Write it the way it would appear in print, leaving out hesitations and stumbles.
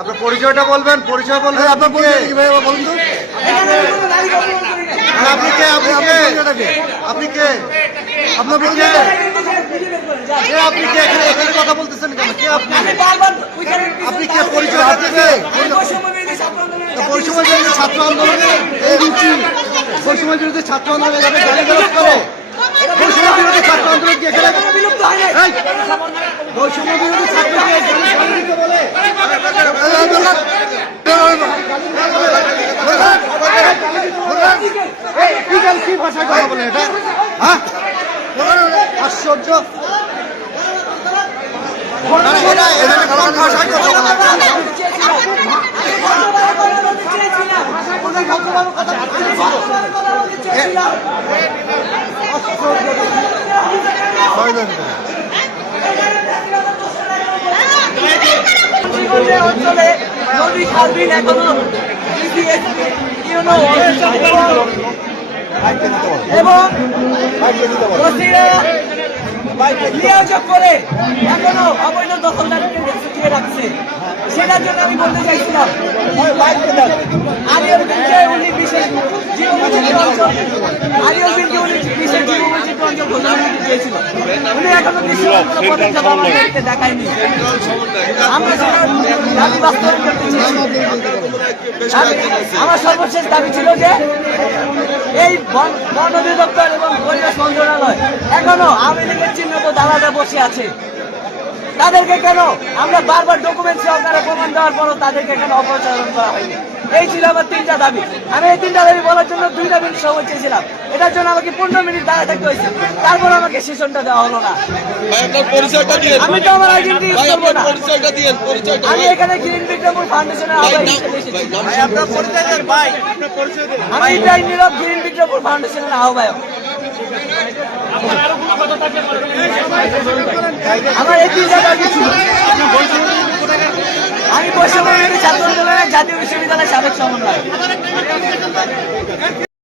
আপনার পরিচয়টা বলবেন, পরিচয় বলবেন, আপনার পরিচয় কিভাবে বলুন তো? আপনি কে? আপনি কে? আপনি কে? আপনার পরিচয়? আপনি কে এখানে কথা বলতেছেন কেন? কে আপনি? আপনি কে? পরিচয় আপনি কে? বৈষম্য বিরোধী ছাত্র আন্দোলনে এই রুচি, বৈষম্য বিরোধী ছাত্র আন্দোলনে যাবে গালিগালাজ করে, বৈষম্য বিরোধী ছাত্র আন্দোলন কি এখানে বৈষম্য বিরোধী ছাত্রকে বলে কি ভাষায় কথা বলে এটা? হ্যাঁ, আশ্চর্য। ভাষায় কথা বলে অঞ্চলে নদী খালবিল এখনো এবং নিয়োগ করে এখনো অবৈধ দখলদারকে টিকে রাখছে। সেটার জন্য আমি বলতে চাইছিলাম আলিয়ার বিলকে উনি বিশেষ জীববৈচিত্র্য অঞ্চল, আলিয়ার বিলকে উনি বিশেষ জীববৈচিত্র্য অঞ্চল ঘোষণা করতে চেয়েছিল। উনি এখনো দৃশ্যমান কোনো পদক্ষেপ আমাদেরকে দেখায়নি। আমরা সেটা দাবি বাস্তবায়ন করতে চেয়েছি। আমার সর্বশেষ দাবি ছিল যে এই বন অধিদপ্তর এবং পরিবেশ মন্ত্রণালয় এখনো আওয়ামী লীগের চিহ্নিত দালালে বসে আছে। তাদেরকে কেন আমরা বারবার ডকুমেন্ট সহকারে প্রমাণ দেওয়ার পরও তাদেরকে কেন অপসারণ করা হয়নি? এই ছিল আমার তিনটা দাবি। আমি এই তিনটা দাবি বলার জন্য 2 মিনিট সময় চেয়েছিলাম। এটার জন্য আমাকে 15 মিনিট দাঁড়িয়ে থাকতে হয়েছে, তারপর আমাকে সেশনটা দেওয়া হলো না। আমি তো আমার আইডেন্টি ইউজ করবো না। আমি এখানে গ্রিন বিক্রমপুর ফাউন্ডেশনের আহ্বায়ক হিসেবে এসেছি। আমি ইব্রাহিম নীরব, গ্রিন বিক্রমপুর ফাউন্ডেশনের আহ্বায়ক। আমার এই তিনটা দাবি ছিল। আমি বৈষম্য বিরোধী ছাত্র আন্দোলনের জাতীয় বিশ্ববিদ্যালয়ের সাবেক সমন্বয়ক।